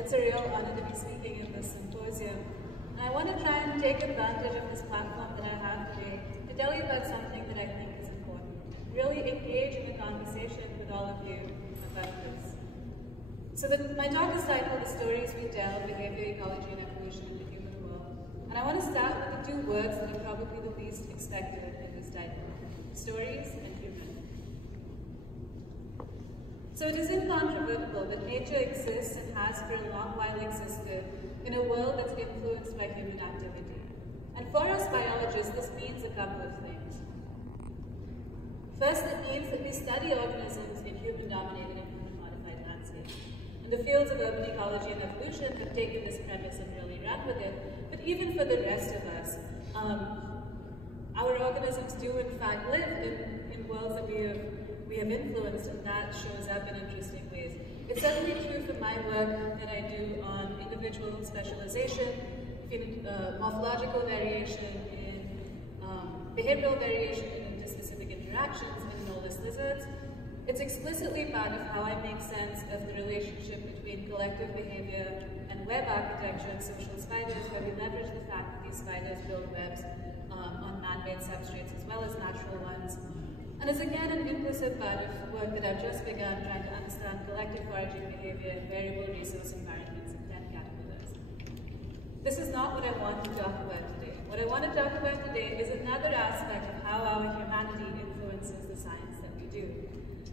It's a real honor to be speaking in this symposium. And I want to try and take advantage of this platform that I have today to tell you about something that I think is important. Really engage in a conversation with all of you about this. So my talk is titled The Stories We Tell, Behavior, Ecology, and Evolution in the Human World. And I want to start with the two words that are probably the least expected in this title: stories and human. So it is incontrovertible that nature exists and has for a long while existed in a world that's influenced by human activity. And for us biologists, this means a couple of things. First, it means that we study organisms in human-dominated and human-modified landscapes. And the fields of urban ecology and evolution have taken this premise and really run with it. But even for the rest of us, our organisms do in fact live in worlds that we have influenced, and that shows up in interesting ways. It's certainly true for my work that I do on individual specialization, in morphological variation, in behavioral variation, and interspecific interactions in anolis lizards. It's explicitly part of how I make sense of the relationship between collective behavior and web architecture and social spiders, where we leverage the fact that these spiders build webs on man-made substrates as well as natural ones. And it's again an implicit part of work that I've just begun trying to understand collective foraging behavior in variable resource environments and plant caterpillars. This is not what I want to talk about today. What I want to talk about today is another aspect of how our humanity influences the science that we do.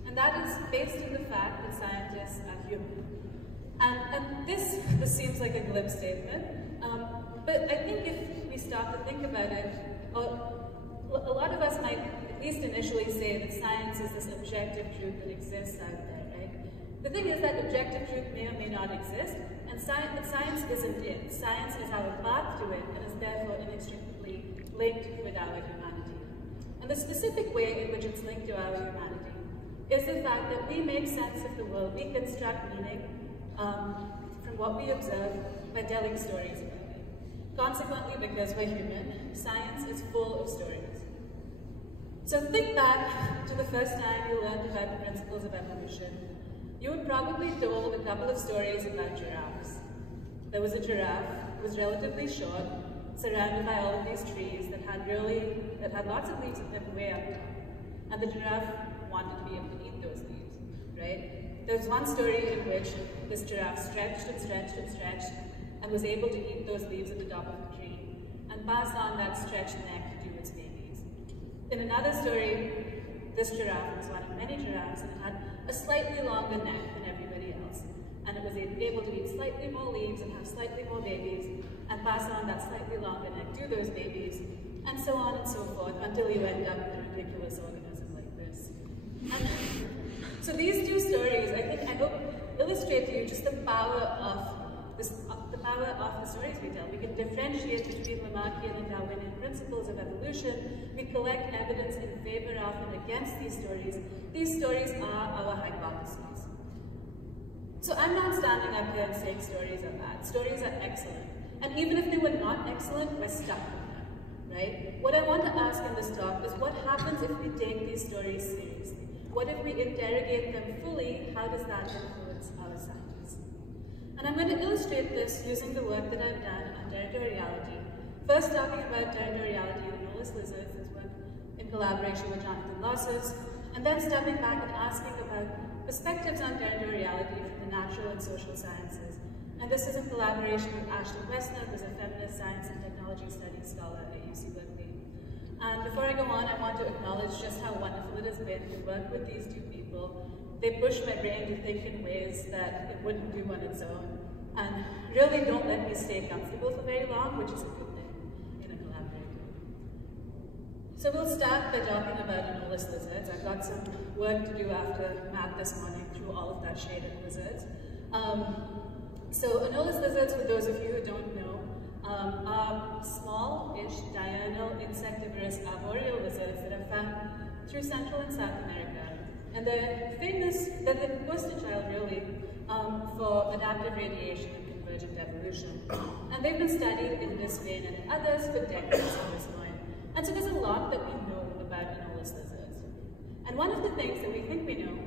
And that is based on the fact that scientists are human. And this seems like a glib statement, but I think if we start to think about it, a lot of us might at least initially say that science is this objective truth that exists out there, right? The thing is that objective truth may or may not exist, and science isn't it. Science is our path to it, and is therefore inextricably linked with our humanity. And the specific way in which it's linked to our humanity is the fact that we make sense of the world, we construct meaning from what we observe by telling stories about it. Consequently, because we're human, science is full of stories. So think back to the first time you learned about the principles of evolution. You were probably told a couple of stories about giraffes. There was a giraffe who was relatively short, surrounded by all of these trees that had lots of leaves way up top. And the giraffe wanted to be able to eat those leaves, right? There's one story in which this giraffe stretched and stretched and stretched and was able to eat those leaves at the top of the tree and pass on that stretched neck to its babies. In another story, this giraffe was one of many giraffes and it had a slightly longer neck than everybody else. And it was able to eat slightly more leaves and have slightly more babies and pass on that slightly longer neck to those babies, and so on and so forth until you end up with a ridiculous organism like this. And so these two stories, I hope, illustrate to you just the power of the stories we tell. We can differentiate between Lamarckian and Darwinian principles of evolution. We collect evidence in favor of and against these stories. These stories are our hypotheses. So I'm not standing up here and saying stories are bad. Stories are excellent. And even if they were not excellent, we're stuck with them, right? What I want to ask in this talk is what happens if we take these stories seriously? What if we interrogate them fully? How does that influence our scientists? And I'm going to illustrate this using the work that I've done on territoriality. First talking about territoriality in anolis lizards, this work in collaboration with Jonathan Losses, and then stepping back and asking about perspectives on territoriality from the natural and social sciences. And this is in collaboration with Ashton Westner, who's a feminist science and technology studies scholar at UC Berkeley. And before I go on, I want to acknowledge just how wonderful it has been to work with these two people. They push my brain to think in ways that it wouldn't do on its own, and really don't let me stay comfortable for very long, which is a good thing in a collaborative. So we'll start by talking about anolis lizards. I've got some work to do after math this morning through all of that shade of lizards. So anolis lizards, for those of you who don't know, are small-ish, diurnal, insectivorous arboreal lizards that are found through Central and South America. And they're famous, they're the poster child really, for adaptive radiation and convergent evolution. And they've been studied in this vein and others for decades at this point. And so there's a lot that we know about anolis lizards. And one of the things that we think we know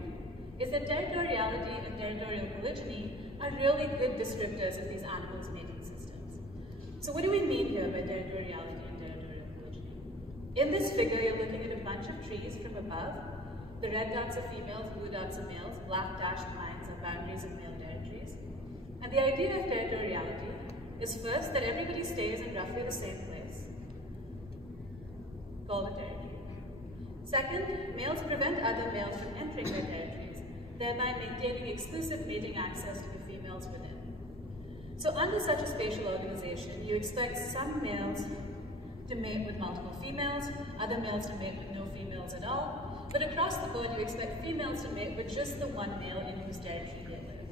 is that territoriality and territorial polygyny are really good descriptors of these animals' mating systems. So what do we mean here by territoriality and territorial polygyny? In this figure, you're looking at a bunch of trees from above. The red dots are females, blue dots are males, black dashed lines are boundaries of male territories. And the idea of territoriality is first that everybody stays in roughly the same place, called a territory. Second, males prevent other males from entering their territories, thereby maintaining exclusive mating access to the females within. So under such a spatial organization, you expect some males to mate with multiple females, other males to mate with no females at all, but across the board you expect females to mate with just the one male in whose territory they live.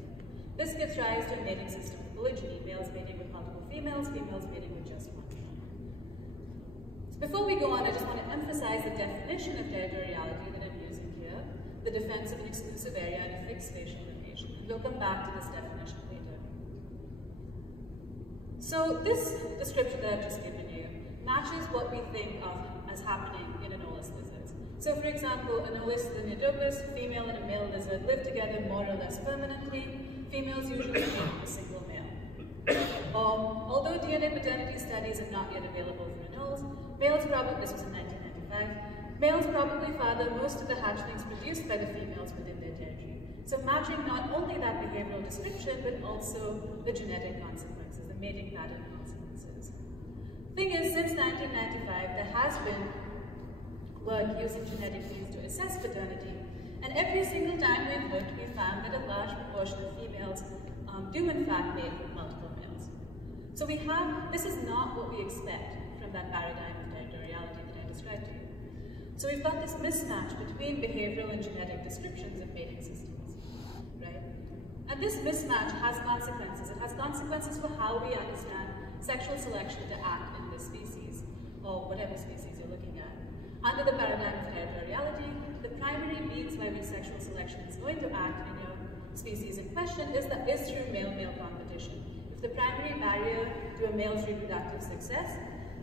This gives rise to a mating system of polygyny, males mating with multiple females, females mating with just one male. So before we go on, I just want to emphasize the definition of territoriality that I'm using here, the defense of an exclusive area in a fixed spatial location. We'll come back to this definition later. So this description that I've just given you matches what we think of as happening in anolis lizards. So for example, Anolis lineodopus, female and a male lizard live together more or less permanently. Females usually mate with a single male. Although DNA paternity studies are not yet available for anoles, males probably, this was in 1995, males probably father most of the hatchlings produced by the females within their territory. So matching not only that behavioral description, but also the genetic consequences, the mating pattern consequences. Thing is, since 1995, there has been work using genetic means to assess paternity, and every single time we've looked, we found that a large proportion of females do in fact mate with multiple males. So this is not what we expect from that paradigm of territoriality that I described to you. So we've got this mismatch between behavioral and genetic descriptions of mating systems, right? And this mismatch has consequences. It has consequences for how we understand sexual selection to act in this species, or whatever species you're looking at. Under the paradigm of territoriality, the primary means by which sexual selection is going to act in your species in question is through male-male competition. If the primary barrier to a male's reproductive success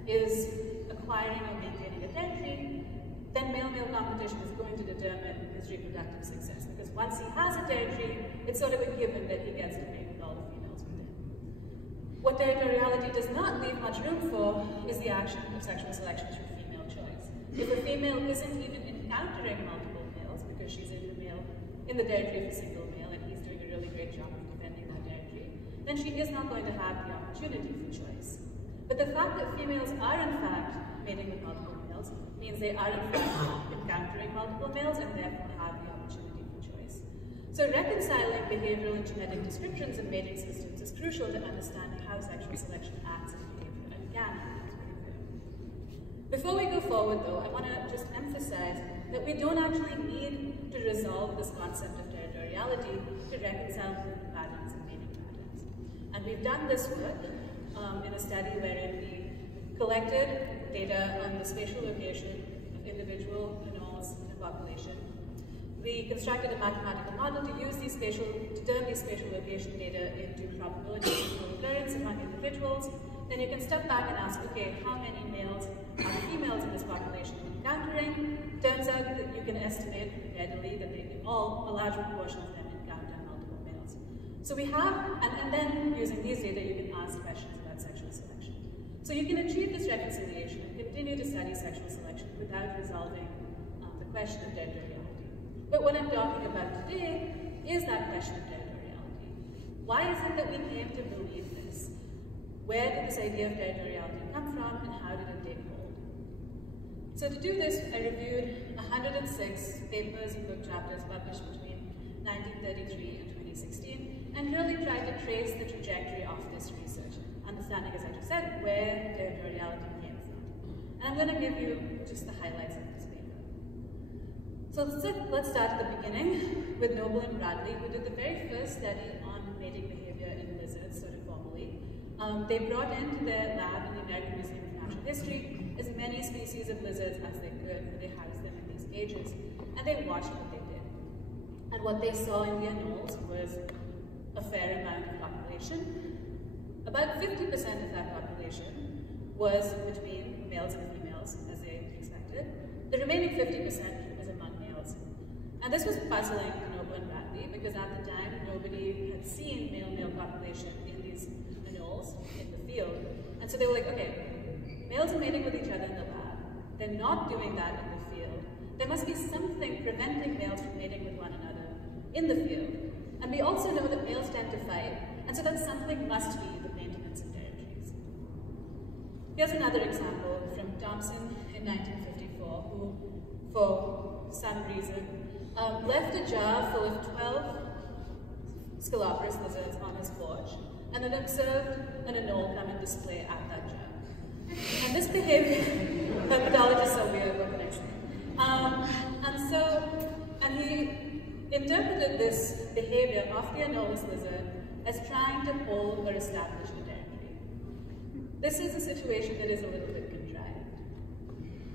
is acquiring or maintaining a territory, then male-male competition is going to determine his reproductive success. Because once he has a territory, it's sort of a given that he gets to mate with all the females within. What territoriality does not leave much room for is the action of sexual selection through female choice. If a female isn't even encountering multiple males because she's a male in the territory of a single male and he's doing a really great job of defending that territory, then she is not going to have the opportunity for choice. But the fact that females are in fact mating with multiple males means they are in fact encountering multiple males and therefore have the opportunity for choice. So reconciling behavioral and genetic descriptions of mating systems is crucial to understanding how sexual selection acts in behavior and can impact behavior. Before we go forward though, I want to just emphasize that we don't actually need to resolve this concept of territoriality to reconcile human patterns and mating patterns. And we've done this work in a study wherein we collected data on the spatial location of individual anoles in a population. We constructed a mathematical model to use turn these spatial location data into probabilities of occurrence among individuals. Then you can step back and ask, okay, how many males are the females in this population encountering? Turns out that you can estimate readily that a large proportion of them encounter multiple males. So we have, and then using these data, you can ask questions about sexual selection. So you can achieve this reconciliation and continue to study sexual selection without resolving the question of territoriality. But what I'm talking about today is that question of territoriality. Why is it that we came to believe this? Where did this idea of territoriality come from, and how did it take hold? So to do this, I reviewed 106 papers and book chapters published between 1933 and 2016, and really tried to trace the trajectory of this research, understanding, as I just said, where territoriality came from. And I'm going to give you just the highlights of this paper. So let's start at the beginning with Noble and Bradley, who did the very first study on mating behavior in lizards, sort of formally. They brought into their lab in the American Museum of Natural History as many species of lizards as they could, and they housed them in these cages, and they watched what they did. And what they saw in the anoles was a fair amount of population. About 50% of that population was between males and females, as they expected. The remaining 50% was among males. And this was puzzling to Noble and Bradley, because at the time, nobody had seen male-male copulation in these anoles in the field. And so they were like, okay, males are mating with each other in the lab. They're not doing that in the field. There must be something preventing males from mating with one another in the field. And we also know that males tend to fight, and so that something must be the maintenance of territories. Here's another example from Thompson in 1954, who, for some reason, left a jar full of 12 Scoloporus lizards on his porch, and then observed an anole come and display at that jar. And this behavior, herpetologists are weird, what can I say? And he interpreted this behavior of the anolis lizard as trying to hold or establish a territory. This is a situation that is a little bit contrived.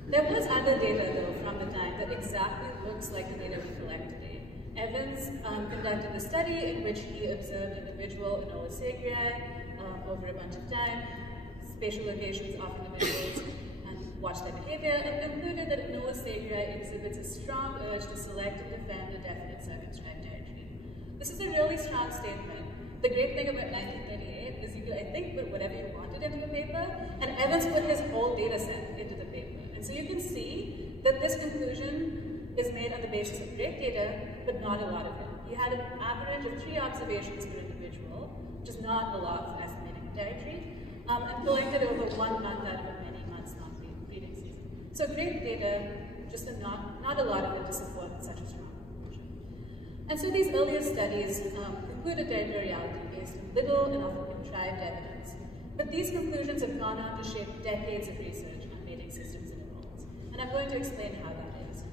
There was other data, though, from the time that exactly looks like the data we collect today. Evans conducted a study in which he observed individual anolis sagrii over a bunch of time, spatial locations of individuals, and watched their behavior, and concluded that anolis sagrii exhibits a strong urge to select and defend a definite circumscribed territory. This is a really strong statement. The great thing about 1938 is you could, I think, put whatever you wanted into a paper, and Evans put his whole data set into the paper. And so you can see that this conclusion is made on the basis of great data, but not a lot of it. He had an average of 3 observations per individual, which is not a lot for estimating territory, and collected over 1 month out of a many months long breeding season. So great data, just not a lot of it to support such a strong conclusion. And so these earlier studies concluded territoriality based on little and often contrived evidence. But these conclusions have gone on to shape decades of research on mating systems and anoles. And I'm going to explain how that is.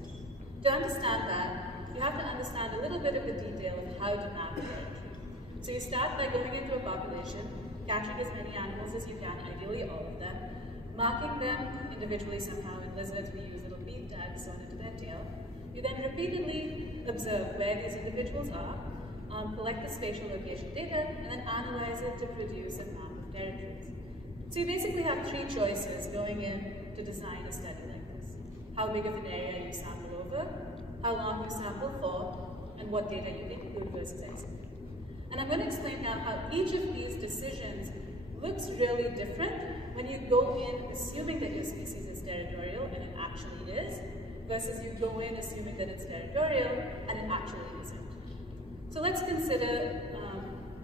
To understand that, you have to understand a little bit of the detail of how to map a territory. So you start by going into a population, capturing as many animals as you can, ideally all of them, marking them individually somehow. In lizards, we use little bead tags sewn into their tail. You then repeatedly observe where these individuals are, collect the spatial location data, and then analyze it to produce a map of territories. So you basically have 3 choices going in to design a study like this. How big of an area you sample over, how long you sample for, and what data you include versus exclude. And I'm going to explain now how each of these decisions looks really different when you go in assuming that your species is territorial and it actually is, versus you go in assuming that it's territorial and it actually isn't. So let's consider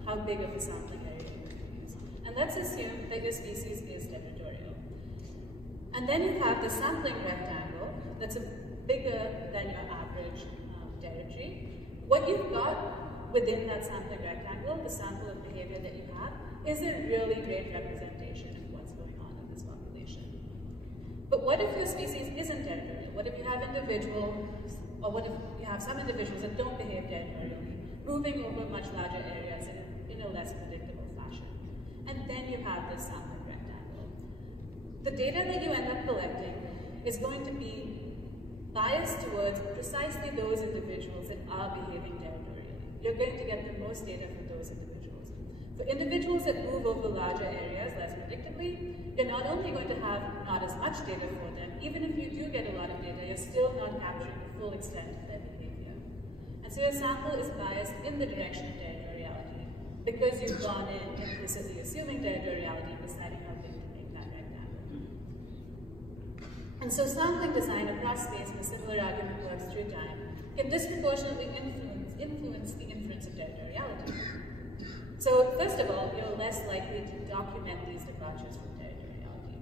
how big of a sampling area you can use. And let's assume that your species is territorial. And then you have the sampling rectangle that's bigger than your average territory. What you've got within that sampling rectangle, the sample of behavior that you have, is a really great representation of what's going on in this population. But what if your species isn't territorial? What if you have individuals, or what if you have some individuals that don't behave territorially, moving over much larger areas in a less predictable fashion? And then you have this sampling rectangle. The data that you end up collecting is going to be biased towards precisely those individuals that are behaving territorially. You're going to get the most data from those individuals. For individuals that move over larger areas less predictably, you're not only going to have not as much data for them, even if you do get a lot of data, you're still not capturing the full extent of their behavior. And so your sample is biased in the direction of territoriality, because you've gone in implicitly assuming territoriality, deciding how big to make that rectangle. And so sampling design across space, and a similar argument works through time, can disproportionately influence the inference of territoriality. So first of all, you're less likely to document these departures from territoriality.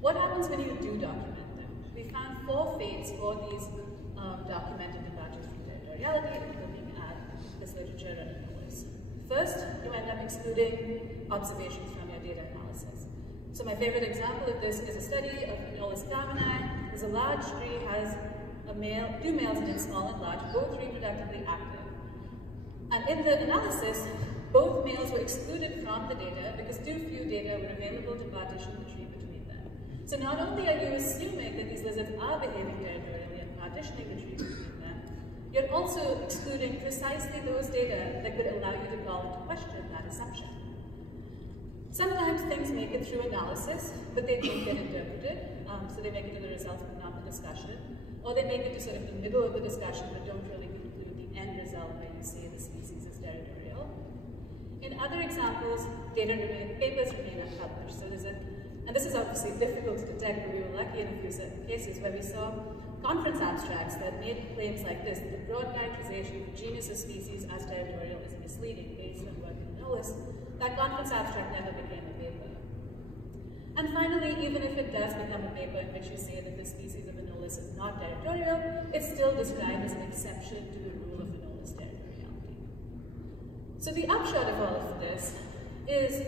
What happens when you do document them? We found 4 fates for these documented departures from territoriality if looking at this literature and anolis. First, you end up excluding observations from your data analysis. So my favorite example of this is a study of Anolis carmini. There's a large tree, has a male, 2 males in it, small and large, both reproductively active. And in the analysis, both males were excluded from the data because too few data were available to partition the tree between them. So not only are you assuming that these lizards are behaving territorially and partitioning the tree between them, you're also excluding precisely those data that could allow you to call into question that assumption. Sometimes things make it through analysis, but they don't get interpreted, so they make it to the results but not the discussion, or they make it to sort of the middle of the discussion but don't really conclude the end result where you say the species is territorial. territorial. In other examples, papers remain unpublished. So and this is obviously difficult to detect, but we were lucky in a few certain cases where we saw conference abstracts that made claims like this, that the broad characterization of the genus or species as territorial is misleading based on work in Anolis. That conference abstract never became a paper. And finally, even if it does become a paper in which you say that the species of Anolis is not territorial, it's still described as an exception to the rule of Anolis territoriality. So the upshot of all of this is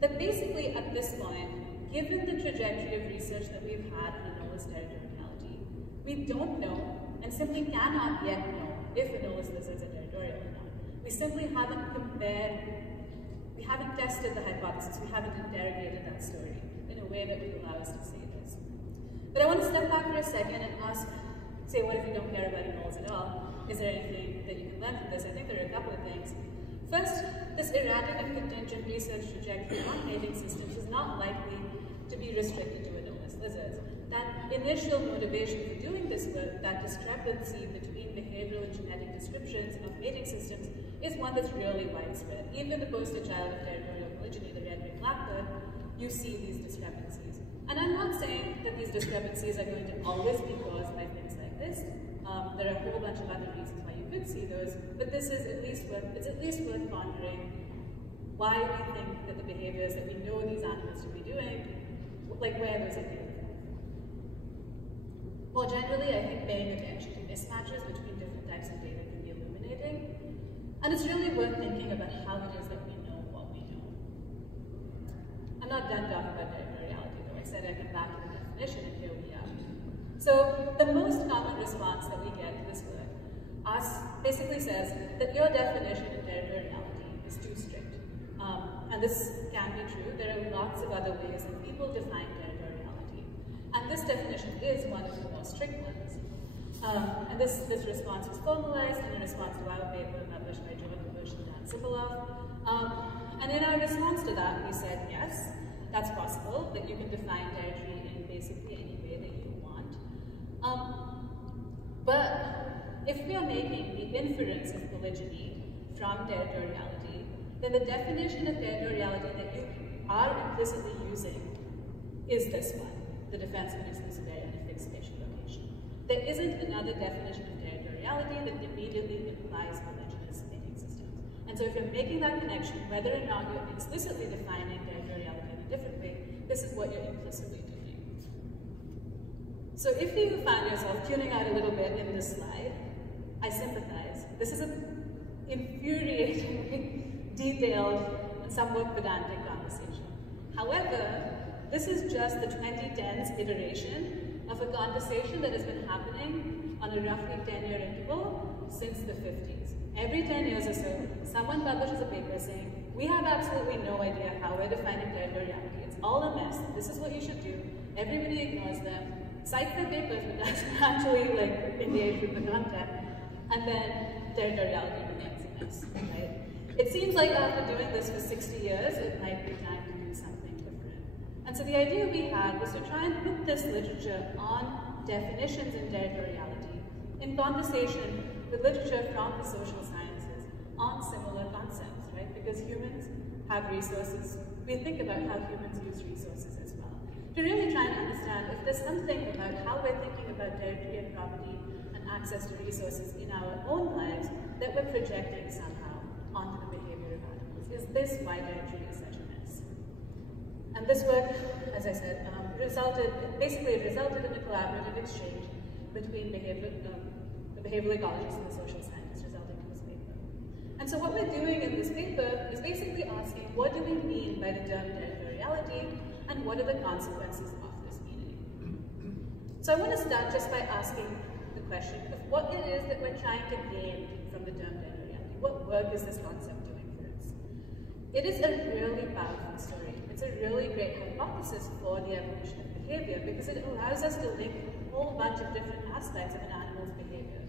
that basically at this point, given the trajectory of research that we've had on Anolis territoriality, we don't know and simply cannot yet know if Anolis lizards are territorial or not. We simply haven't compared, we haven't tested the hypothesis, we haven't interrogated that story in a way that would allow us to say this. But I want to step back for a second and say, what if you don't care about Anolis at all? Is there anything that you can learn from this? I think there are a couple of things. First, this erratic and contingent research trajectory on mating systems is not likely to be restricted to Anolis lizards. That initial motivation for doing this work, that discrepancy between behavioral and genetic descriptions of mating systems, is one that's really widespread. Even in the poster child of territorial polygyny, the red-winged blackbird, you see these discrepancies. And I'm not saying that these discrepancies are going to always be caused by things like this. There are a whole bunch of other reasons why you could see those, but this is at least worth pondering why we think that the behaviors that we know these animals to be doing, like where those are coming from. More generally, I think paying attention to mismatches between different types of data can be illuminating, and it's really worth thinking about how it is that we know what we know. I'm not done talking about territoriality, though. I said I'd come back to the definition, and here we are. So the most common response that we get to this work basically says that your definition of territoriality is too strict. And this can be true. There are lots of other ways that people define territoriality. And this definition is one of the most strict ones. And this response was formalized in a response to our paper published by Jordan Bush and Dan Sibolov. And in our response to that, we said, yes, that's possible, that you can define territory in basically any way that you want. But if we are making the inference of polygyny from territoriality, then the definition of territoriality that you are implicitly using is this one, the defense of an exclusive area and a fixed spatial location. There isn't another definition of territoriality that immediately implies polygynous mating systems. And so if you're making that connection, whether or not you're explicitly defining territoriality in a different way, this is what you're implicitly doing. So if you find yourself tuning out a little bit in this slide, I sympathize. This is an infuriatingly detailed and somewhat pedantic conversation. However, this is just the 2010s iteration of a conversation that has been happening on a roughly 10-year interval since the 50s. Every 10 years or so, someone publishes a paper saying, we have absolutely no idea how we're defining territoriality. It's all a mess. This is what you should do. Everybody ignores them. Cite their papers, but doesn't actually engage with the content. And then territoriality remains a mess, right? It seems like after doing this for 60 years, it might be time to do something different. And so the idea we had was to try and put this literature on definitions in territoriality in conversation with literature from the social sciences on similar concepts, right? Because humans have resources. We think about how humans use resources as well. To really try and understand if there's something about how we're thinking about territory and property and access to resources in our own lives that we're projecting somehow onto the behavior of animals. Is this why territory is such a mess? And this work, as I said, resulted in a collaborative exchange between the behavioral ecologists and the social scientists, resulting in this paper. And so what we're doing in this paper is basically asking, what do we mean by the term territoriality, and what are the consequences of this meaning? So I want to start just by asking the question of what it is that we're trying to gain from the term territoriality. What work is this concept doing for us? It is a really powerful story. It's a really great hypothesis for the evolution of behavior because it allows us to link a whole bunch of different aspects of an animal's behavior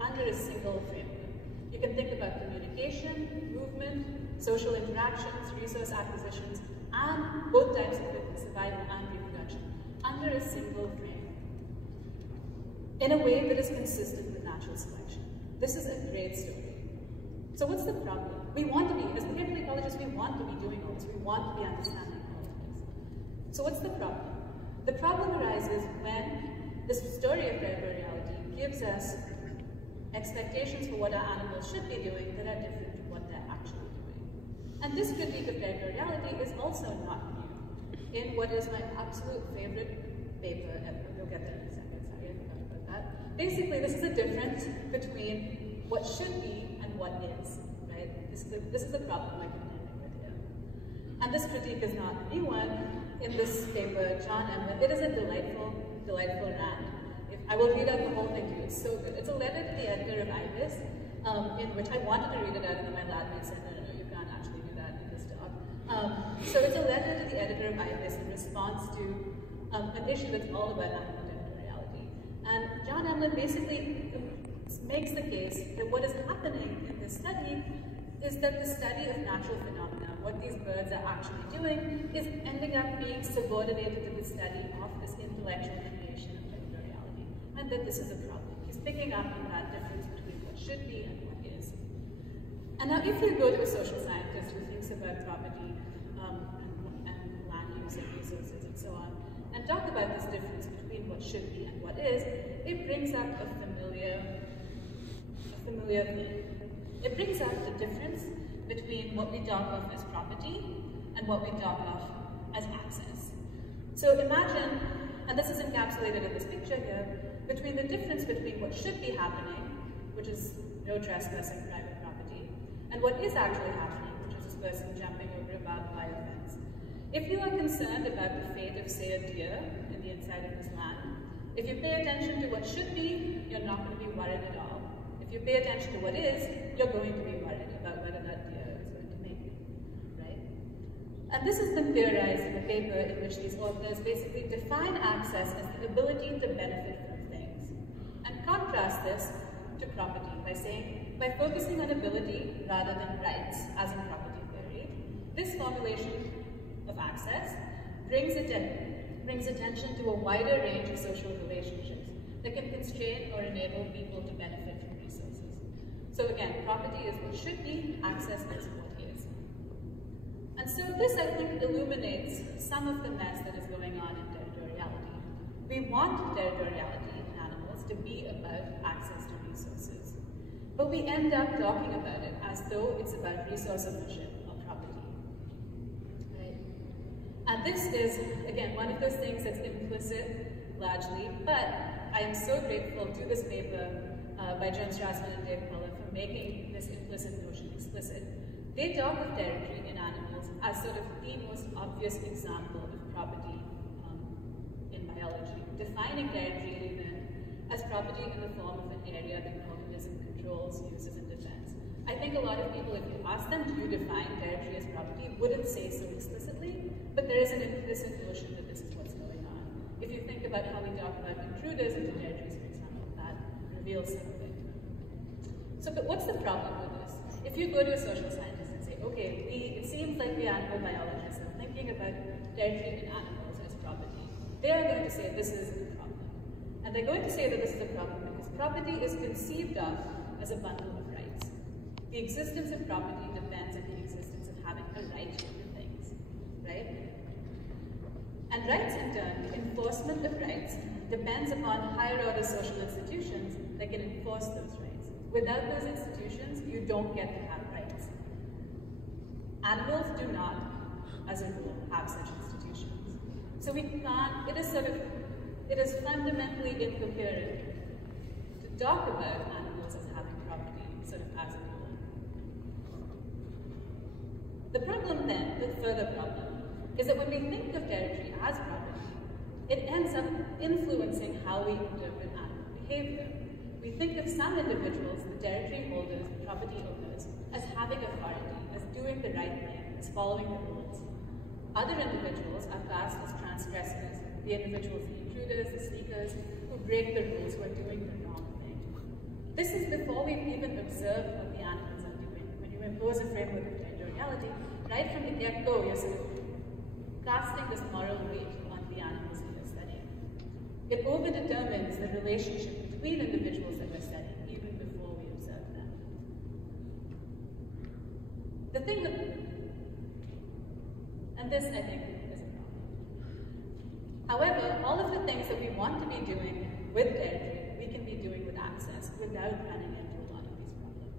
under a single framework. You can think about communication, movement, social interactions, resource acquisitions, and both types of survival and reproduction under a single frame in a way that is consistent with natural selection. This is a great story. So what's the problem? We want to be, as behavioral ecologists, we want to be doing all this. We want to be understanding all of this. So what's the problem? The problem arises when this story of territoriality gives us expectations for what our animals should be doing that are different from what they're actually doing. And this critique of territoriality is also not new. In what is my absolute favorite paper ever, we'll get there in a second, sorry, I forgot about that. Basically, this is a difference between what should be and what is, right? This is the problem I'm contending with here. And this critique is not a new one. In this paper, John Emlyn, it is a delightful, delightful rant. I will read out the whole thing to you, it's so good. It's a letter to the editor of IBIS, in which I wanted to read it out, and then my lab mate said, no, you can't actually do that in this talk. So it's a letter to the editor of IBIS in response to an issue that's all about animal territoriality. And John Emlyn basically makes the case that what is happening in this study is that the study of natural phenomena, what these birds are actually doing, is ending up being subordinated to the study of this intellectual creation of territoriality, and that this is a problem. He's picking up on that difference between what should be and what is. And now if you go to a social scientist who thinks about property and land use and resources and so on, and talk about this difference between what should be and what is, it brings up a familiar thing. It brings up the difference between what we talk of as property and what we talk of as access. So imagine, and this is encapsulated in this picture here, between the difference between what should be happening, which is no trespassing private property, and what is actually happening, which is this person jumping over a barbed wire fence. If you are concerned about the fate of, say, a deer in the inside of this land, if you pay attention to what should be, you're not going to be worried at all. If you pay attention to what is, you're going to be worried about whether that deer is going to make it, right? And this has been theorized in a paper in which these authors basically define access as the ability to benefit from things, and contrast this to property by saying, by focusing on ability rather than rights, as in property theory, this formulation of access brings attention to a wider range of social relationships that can constrain or enable people to benefit from resources. So again, property is what should be, access is what is. And so this, I think, illuminates some of the mess that is going on in territoriality. We want territoriality in animals to be about access to resources, but we end up talking about it as though it's about resource ownership or property. Right? And this is, again, one of those things that's implicit largely, but I am so grateful to this paper by Joan Strassman and Dave Puller for making this implicit notion explicit. They talk of territory in animals as sort of the most obvious example of property in biology, defining territory even as property in the form of an area that an organism controls, uses, and defends. I think a lot of people, if you ask them, do you define territory as property, wouldn't say so explicitly, but there is an implicit notion that this is what's going on. If you think about how we talk about intruders into territories, for example, that reveals something. So, but what's the problem with this? If you go to a social scientist and say, okay, it seems like the animal biologists are thinking about territory in animals as property, they are going to say this is a problem. And they're going to say that this is a problem because property is conceived of as a bundle of rights. The existence of property depends on the existence of having a right to things, right? And rights, in turn, the enforcement of rights, depends upon higher order social institutions that can enforce those rights. Without those institutions, you don't get to have rights. Animals do not, as a rule, have such institutions. So we can't, it is fundamentally incoherent to talk about animals as having property, sort of as a rule. The problem then, the further problem, is that when we think of territory as property, it ends up influencing how we interpret animal behavior. We think of some individuals, the territory holders, the property owners, as having authority, as doing the right thing, as following the rules. Other individuals are classed as transgressors, the individuals, the intruders, the sneakers, who break the rules, who are doing the wrong thing. This is before we've even observed what the animals are doing. When you impose a framework of territoriality, right from the get-go, you're sort of casting this moral weight on the animals that you're studying. It overdetermines the relationship between individuals that we're studying, even before we observe them. And this, I think, is a problem. However, all of the things that we want to be doing with territory, we can be doing with access without running into a lot of these problems.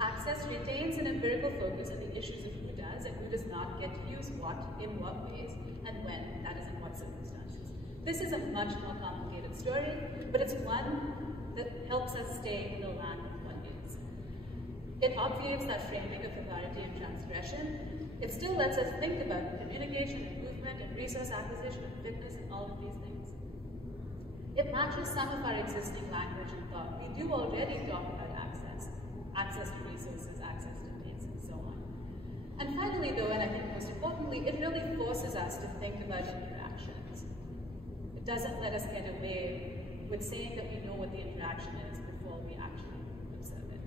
Access retains an empirical focus on the issues of who does and who does not get to use what, in what ways, and when, that is in what circumstances. This is a much more complicated story, but it's one that helps us stay in the land of what is. It obviates that framing of authority and transgression. It still lets us think about communication and movement and resource acquisition and fitness and all of these things. It matches some of our existing language and thought. We do already talk about access, access to resources, access to things, and so on. And finally, though, and I think most importantly, it really forces us to think about interactions. It doesn't let us get away with saying that we know what the interaction is before we actually observe it.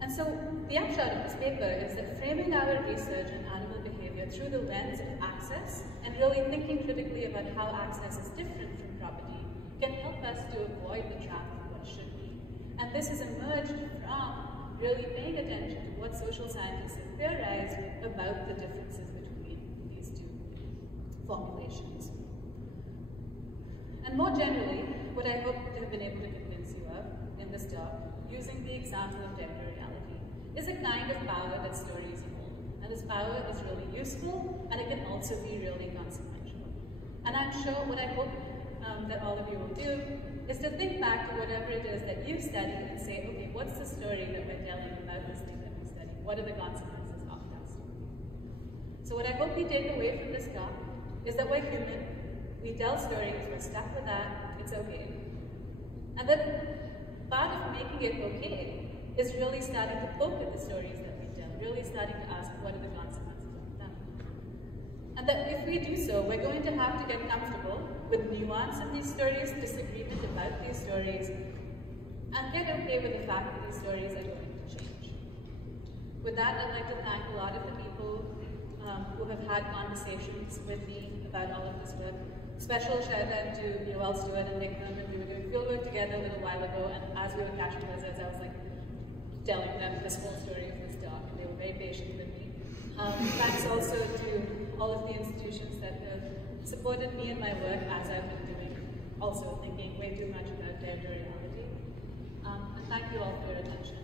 And so the upshot of this paper is that framing our research on animal behavior through the lens of access and really thinking critically about how access is different from property can help us to avoid the trap of what should be. And this has emerged from really paying attention to what social scientists have theorized about the differences between these two formulations. And more generally, what I hope to have been able to convince you of in this talk, using the example of territoriality, is a kind of power that stories hold. And this power is really useful, and it can also be really consequential. And I'm sure what I hope that all of you will do is to think back to whatever it is that you've studied and say, okay, what's the story that we're telling about this thing that we studied? What are the consequences of that story? So what I hope you take away from this talk is that we're human, we tell stories, we're stuck with that, it's okay. And that part of making it okay is really starting to poke at the stories that we tell, really starting to ask what are the consequences of them. And that if we do so, we're going to have to get comfortable with nuance in these stories, disagreement about these stories, and get okay with the fact that these stories are going to change. With that, I'd like to thank a lot of the people who have had conversations with me about all of this work. Special shout out to Yoel Stewart and Nick Herman. We were doing fieldwork together a little while ago, and as we were catching buzzards, I was like telling them this whole story of this talk, and they were very patient with me. Thanks also to all of the institutions that have supported me in my work as I've been doing, also thinking way too much about territoriality. And thank you all for your attention.